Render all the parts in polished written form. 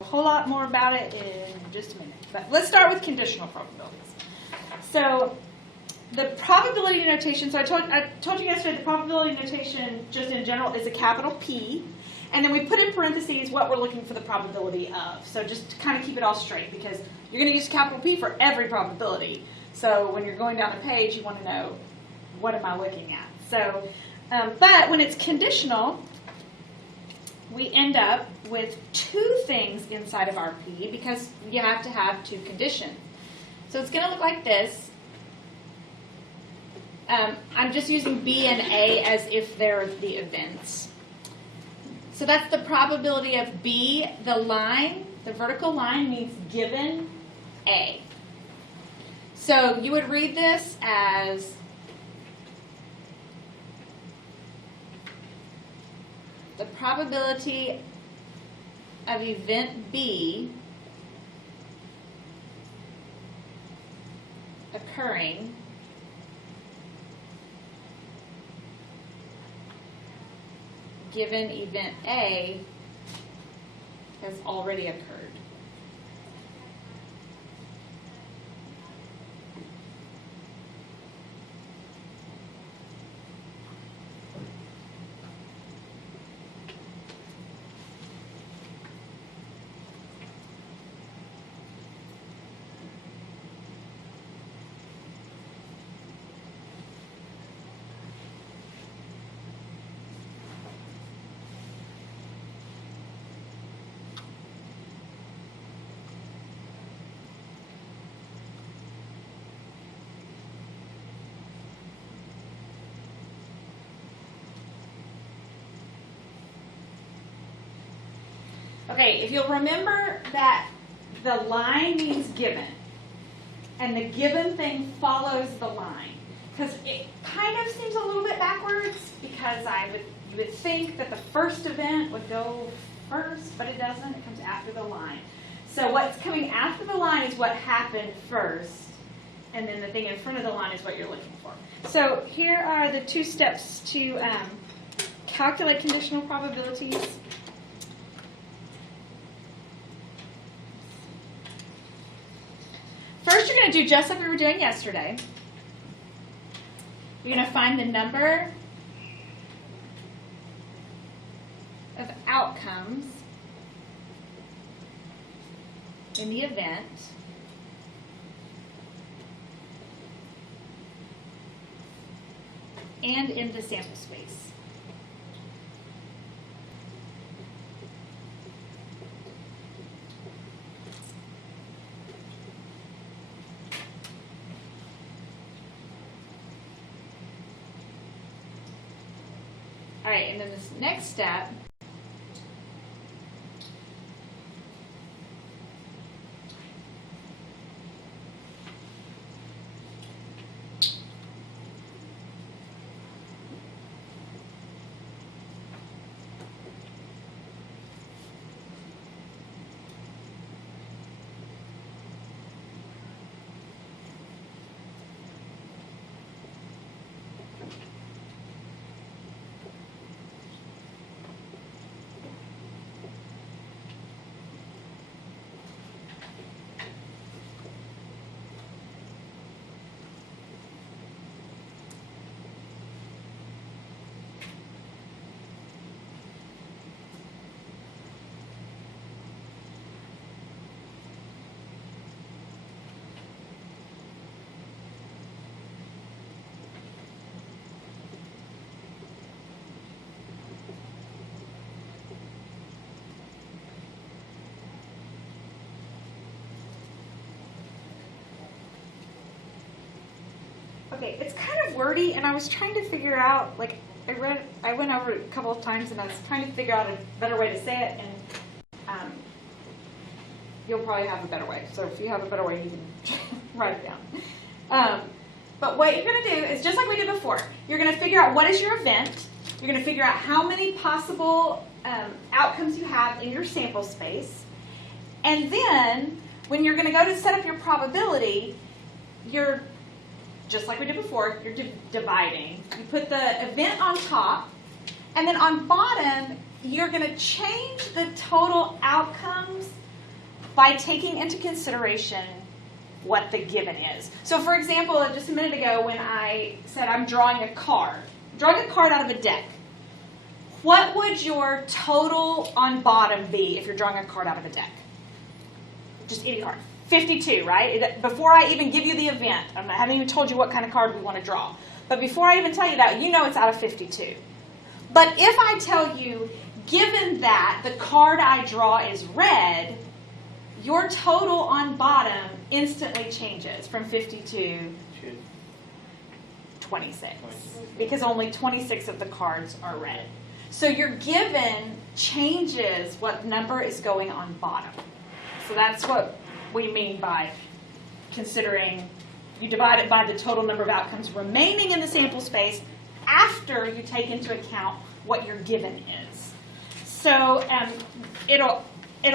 A whole lot more about it in just a minute. But let's start with conditional probabilities. So the probability notation, so I told you yesterday the probability notation just in general is a capital P. And then we put in parentheses what we're looking for the probability of. So just to kind of keep it all straight, because you're going to use capital P for every probability. So when you're going down the page, you want to know, what am I looking at? So, but when it's conditional, we end up with two things inside of our P because you have to have two conditions. So it's going to look like this. I'm just using B and A as if they're the events. So that's the probability of B. The line, the vertical line means given A. So you would read this as the probability of event B occurring given event A has already occurred. Okay, if you'll remember that the line means given, and the given thing follows the line, because it kind of seems a little bit backwards, because you would think that the first event would go first, but it doesn't. It comes after the line. So what's coming after the line is what happened first, and then the thing in front of the line is what you're looking for. So here are the two steps to calculate conditional probabilities. First, you're going to do just like we were doing yesterday. You're going to find the number of outcomes in the event and in the sample space. All right, and then this next step, okay, it's kind of wordy, and I was trying to figure out, like, I went over it a couple of times, and I was trying to figure out a better way to say it, and you'll probably have a better way. So if you have a better way, you can write it down. But what you're going to do is just like we did before. You're going to figure out what is your event. You're going to figure out how many possible outcomes you have in your sample space. And then, when you're going to go to set up your probability, you're just like we did before, you're dividing. You put the event on top, and then on bottom, you're going to change the total outcomes by taking into consideration what the given is. So for example, just a minute ago when I said I'm drawing a card out of a deck, what would your total on bottom be if you're drawing a card out of a deck? Just any card. 52, right? Before I even give you the event, I haven't even told you what kind of card we want to draw. But before I even tell you that, you know it's out of 52. But if I tell you, given that the card I draw is red, your total on bottom instantly changes from 52 to 26. Because only 26 of the cards are red. So your given changes what number is going on bottom. So that's what we mean by considering you divide it by the total number of outcomes remaining in the sample space after you take into account what your given is. So it'll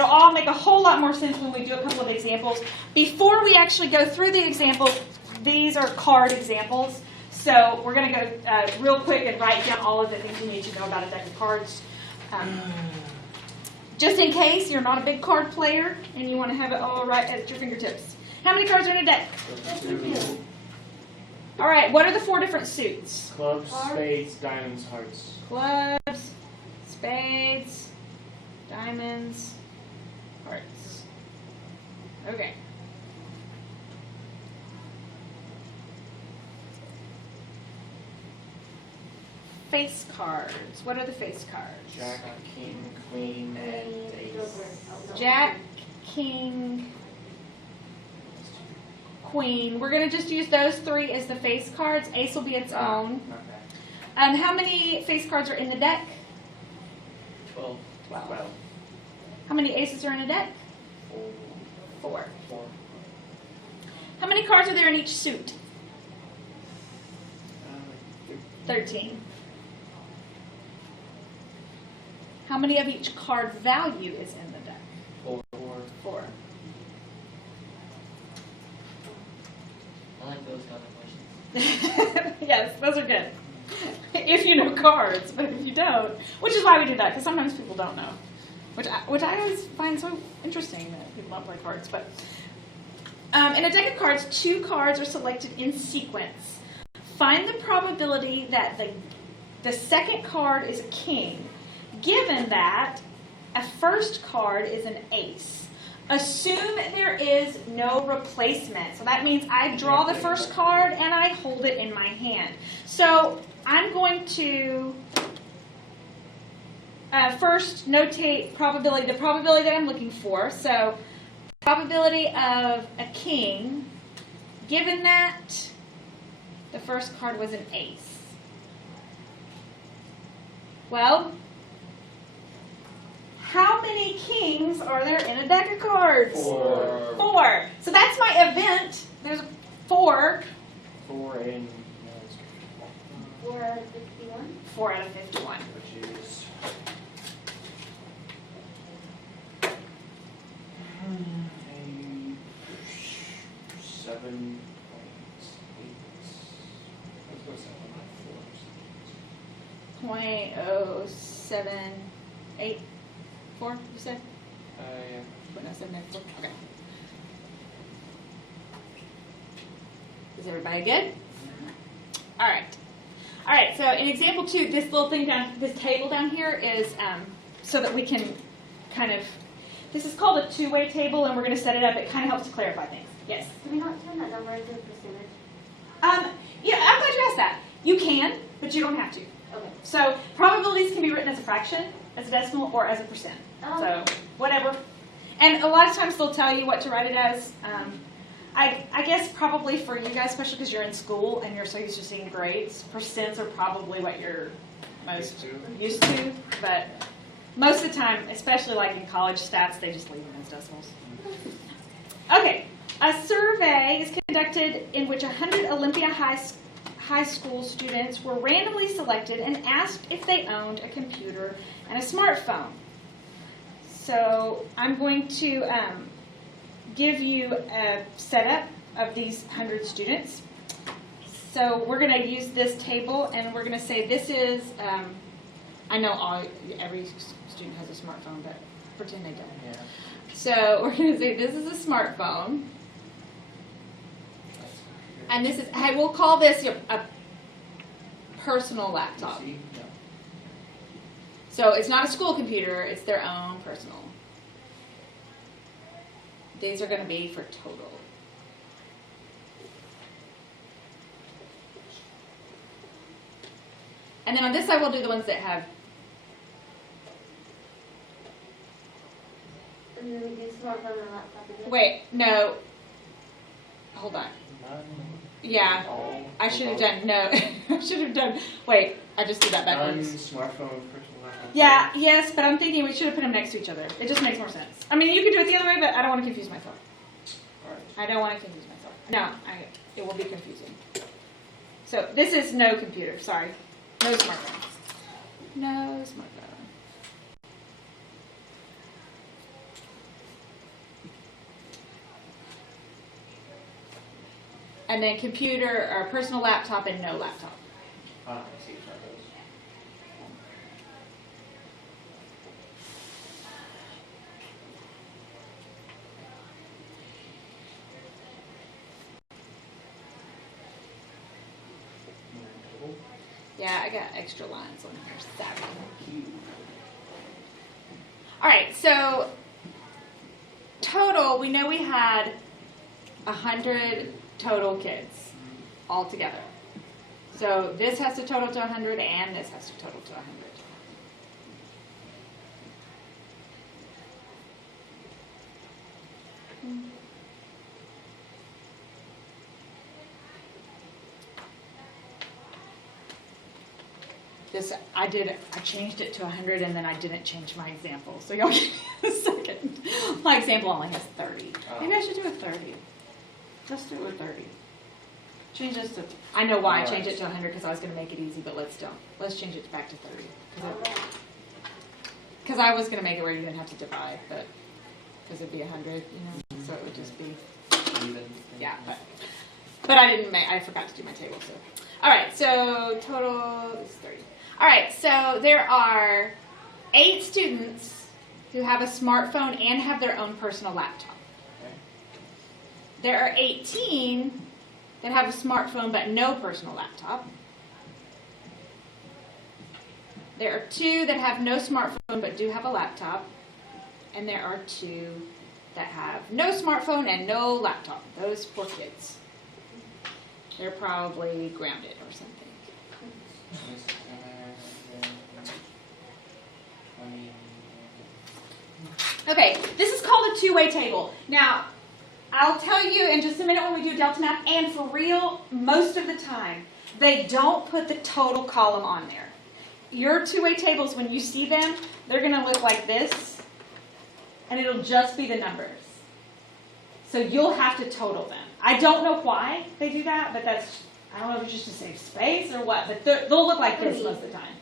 all make a whole lot more sense when we do a couple of examples. Before we actually go through the examples, these are card examples. So we're going to go real quick and write down all of the things you need to know about a deck of cards. Just in case you're not a big card player and you want to have it all right at your fingertips. How many cards are in a deck? All right, what are the 4 different suits? Clubs, spades, diamonds, hearts. Clubs, spades, diamonds, hearts. Okay. Face cards. What are the face cards? Jack, king, queen, and ace. Jack, king, queen. We're going to just use those 3 as the face cards. Ace will be its own. Okay. How many face cards are in the deck? 12. 12. How many aces are in a deck? 4. 4. How many cards are there in each suit? 13. How many of each card value is in the deck? 4. 4. I like those kind of questions. Yes, those are good. If you know cards, but if you don't, which is why we do that, because sometimes people don't know, which I always find so interesting that people don't play cards. But in a deck of cards, 2 cards are selected in sequence. Find the probability that the second card is a king, given that a first card is an ace. Assume there is no replacement. So that means I draw the first card and I hold it in my hand. So I'm going to first notate probability, the probability that I'm looking for. So probability of a king, given that the first card was an ace. Well, how many kings are there in a deck of cards? 4. 4. So that's my event. There's 4. 4 and 4 out of 51? 4 out of 51. which is 7.8. Let's go 0.0784, you said? Yeah. 0.0784. Okay. Is everybody good? All right. All right, so in example 2, this little thing this table down here is so that we can kind of, this is called a two-way table, and we're going to set it up. It kind of helps to clarify things. Yes? Can we not turn that number into a percentage? Yeah, I'm glad you asked that. You can, but you don't have to. Okay. So probabilities can be written as a fraction, as a decimal, or as a percent. Oh. So whatever. And a lot of times they'll tell you what to write it as. I guess probably for you guys, especially because you're in school and you're so used to seeing grades, percents are probably what you're most used to. But most of the time, especially like in college stats, they just leave them as decimals. Okay. A survey is conducted in which 100 Olympia High School students were randomly selected and asked if they owned a computer and a smartphone. So I'm going to give you a setup of these 100 students. So we're going to use this table, and we're going to say this is, I know every student has a smartphone, but pretend they don't. Yeah. So we're going to say this is a smartphone. And this is, hey, we'll call this a personal laptop. PC? No. So it's not a school computer, it's their own personal. These are going to be for total. And then on this side, we'll do the ones that have. And then we do smartphone and laptop again. Wait, no. Hold on. None. Yeah, All. I should have done. No, I should have done. Wait, I just did that None. backwards. Smartphone. Personal laptop. Yeah, yes, but I'm thinking we should have put them next to each other. It just makes more sense. I mean, you could do it the other way, but I don't want to confuse myself. All right. I don't want to confuse myself. No, it will be confusing. So this is no computer. Sorry, no smartphone. No smartphone. And then computer or personal laptop and no laptop. I see which one those. Total. Yeah, I got extra lines on here. Savvy. All right, so total, we know we had 100 total kids all together. So this has to total to 100 and this has to total to 100. This, I changed it to 100 and then I didn't change my example. So y'all give me a second. My example only has 30. Maybe I should do a 30. Let's do it with 30. Change this to, I know why I changed it to 100 because I was going to make it easy, but let's don't. Let's change it back to 30. Because I was going to make it where you didn't have to divide, but because it'd be 100, so it would just be, Even. yeah. But I didn't make, I forgot to do my table, so. All right, so total is 30. All right, so there are 8 students who have a smartphone and have their own personal laptop. Okay. There are 18 that have a smartphone but no personal laptop. There are 2 that have no smartphone but do have a laptop. And there are 2 that have no smartphone and no laptop. Those 4 kids. They're probably grounded or something. Okay, this is called a two-way table. Now, I'll tell you in just a minute when we do delta math, and for real, most of the time, they don't put the total column on there. Your two-way tables, when you see them, they're going to look like this, and it'll just be the numbers. So you'll have to total them. I don't know why they do that, but that's, I don't know if it's just to save space or what, but they'll look like this most of the time.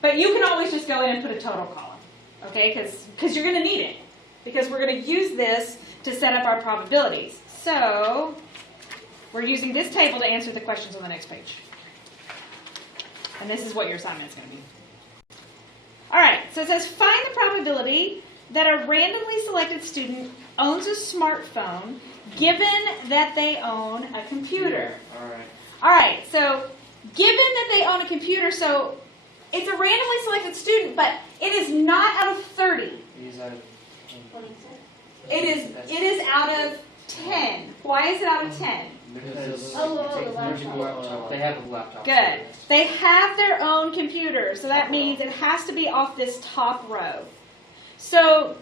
But you can always just go in and put a total column, okay, because you're going to need it, because we're going to use this to set up our probabilities. So we're using this table to answer the questions on the next page. And this is what your assignment is going to be. All right, so it says find the probability that a randomly selected student owns a smartphone given that they own a computer. All right. All right, so given that they own a computer, so it's a randomly selected student, but it is not out of 30. These are 26. It is out of 10. Why is it out of 10? because Oh, it the takes the laptop. They have a laptop. Good. They have their own computer, so that means it has to be off this top row. So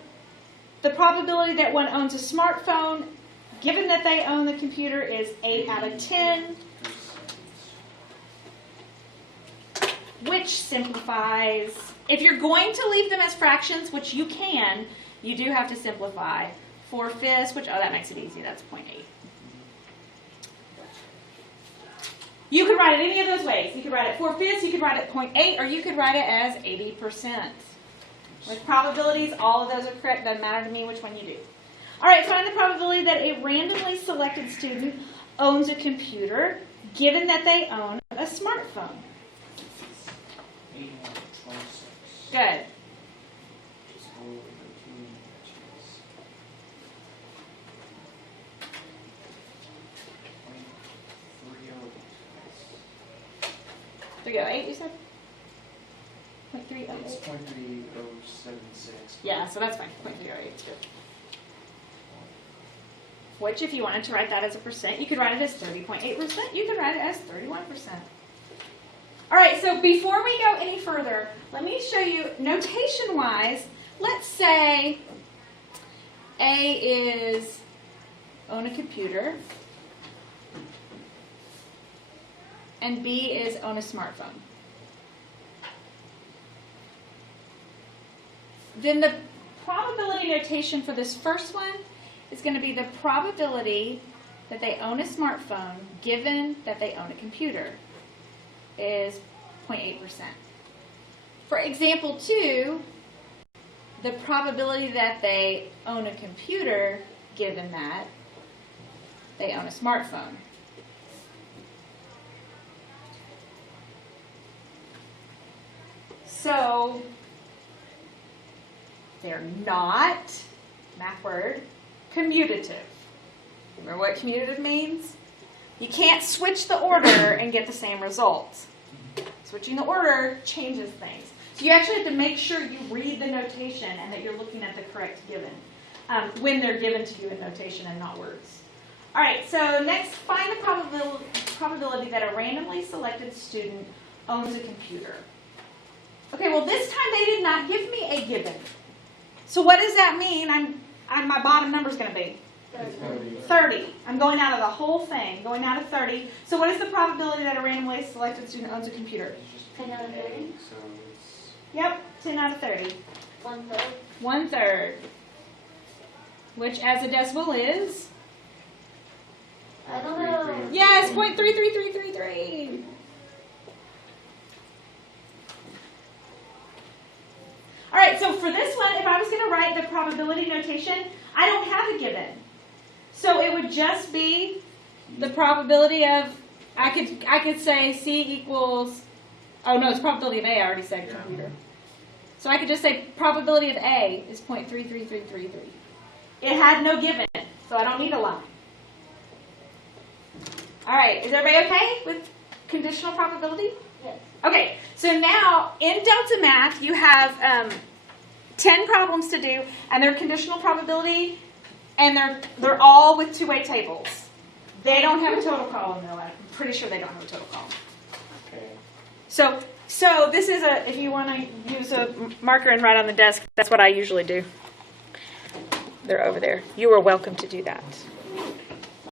the probability that one owns a smartphone, given that they own the computer, is 8 out of 10, which simplifies. If you're going to leave them as fractions, which you can, you do have to simplify. 4/5, which, oh, that makes it easy. That's 0.8. You could write it any of those ways. You could write it 4/5, you could write it 0.8, or you could write it as 80%. With probabilities, all of those are correct. Doesn't matter to me which one you do. All right, find the probability that a randomly selected student owns a computer, given that they own a smartphone. 8 and 26. Good. So 13 inches. 308, you said? 0.308. It's 0.3076. Yeah, so that's fine. 0.308 is good. Which, if you wanted to write that as a percent, you could write it as 30.8%. You could write it as 31%. All right, so before we go any further, let me show you notation-wise. Let's say A is own a computer, and B is own a smartphone. Then the probability notation for this first one is going to be the probability that they own a smartphone given that they own a computer is 0.8%. For example 2, the probability that they own a computer given that they own a smartphone. So they're not, math word, commutative. Remember what commutative means? You can't switch the order and get the same results. Switching the order changes things. So you actually have to make sure you read the notation and that you're looking at the correct given when they're given to you in notation and not words. All right, so next, find the probability that a randomly selected student owns a computer. Okay, well this time they did not give me a given. So what does that mean? My bottom number is going to be 30. I'm going out of the whole thing, going out of 30. So what is the probability that a randomly selected student owns a computer? 10 out of 30. So it's Yep, 10 out of 30. 1/3. 1/3. Which as a decimal is? I don't know. Yes, 0.33333. All right, so for this one, if I was going to write the probability notation, I don't have a given. So it would just be the probability of, I could say C equals, oh no, it's probability of A, I already said computer. So I could just say probability of A is 0.33333. It had no given, so I don't need a line. All right, is everybody okay with conditional probability? Yes. Okay, so now in Delta Math, you have 10 problems to do, and they're conditional probability, and they're all with two-way tables. They don't have a total column, though. I'm pretty sure they don't have a total column. okay. So this is if you want to use a marker and write on the desk, that's what I usually do. They're over there. You are welcome to do that.